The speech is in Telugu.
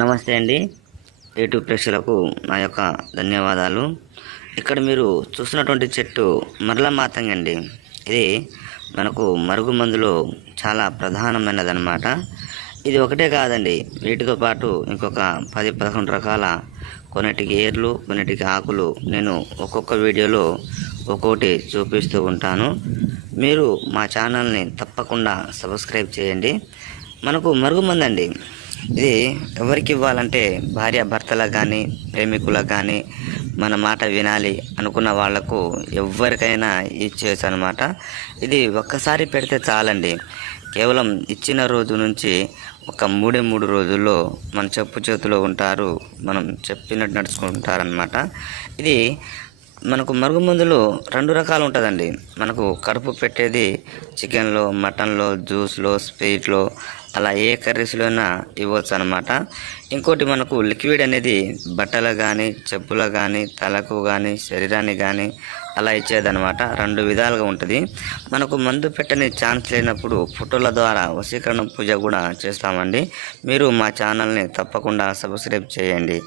నమస్తే అండి. యూట్యూబ్ ప్రేక్షకులకు నా యొక్క ధన్యవాదాలు. ఇక్కడ మీరు చూస్తున్నటువంటి చెట్టు మరల మాతంగి అండి. ఇది మనకు మరుగు మందులో చాలా ప్రధానమైనదన్నమాట. ఇది ఒకటే కాదండి, వీటితో పాటు ఇంకొక 10-11 రకాల, కొన్నిటికి ఏర్లు, కొన్నిటికి ఆకులు నేను ఒక్కొక్క వీడియోలో ఒక్కొక్కటి చూపిస్తూ ఉంటాను. మీరు మా ఛానల్ని తప్పకుండా సబ్స్క్రైబ్ చేయండి. మనకు మరుగుమందండి, ఇది ఎవరికి ఇవ్వాలంటే భార్య భర్తలకు కానీ, ప్రేమికులకు కానీ, మన మాట వినాలి అనుకున్న వాళ్లకు ఎవరికైనా ఇచ్చేయచ్చు అనమాట. ఇది ఒక్కసారి పెడితే చాలండి. కేవలం ఇచ్చిన రోజు నుంచి ఒక 3 రోజుల్లో మన చెప్పు చేతిలో ఉంటారు, మనం చెప్పినట్టు నడుచుకుంటారనమాట. ఇది మనకు మరుగుమందులో 2 రకాలు ఉంటుందండి. మనకు కడుపు పెట్టేది చికెన్లో, మటన్లో, జ్యూస్లో, స్వీట్లో, అలా ఏ కర్రీస్లో అయినా ఇవ్వచ్చు అనమాట. ఇంకోటి మనకు లిక్విడ్ అనేది బట్టలకు కానీ, చెప్పులకు కానీ, తలకు కానీ, శరీరానికి కానీ అలా ఇచ్చేదనమాట. 2 విధాలుగా ఉంటుంది. మనకు మందు పెట్టని ఛాన్స్ లేనప్పుడు ఫోటోల ద్వారా వశీకరణ పూజ కూడా చేస్తామండి. మీరు మా ఛానల్ని తప్పకుండా సబ్స్క్రైబ్ చేయండి.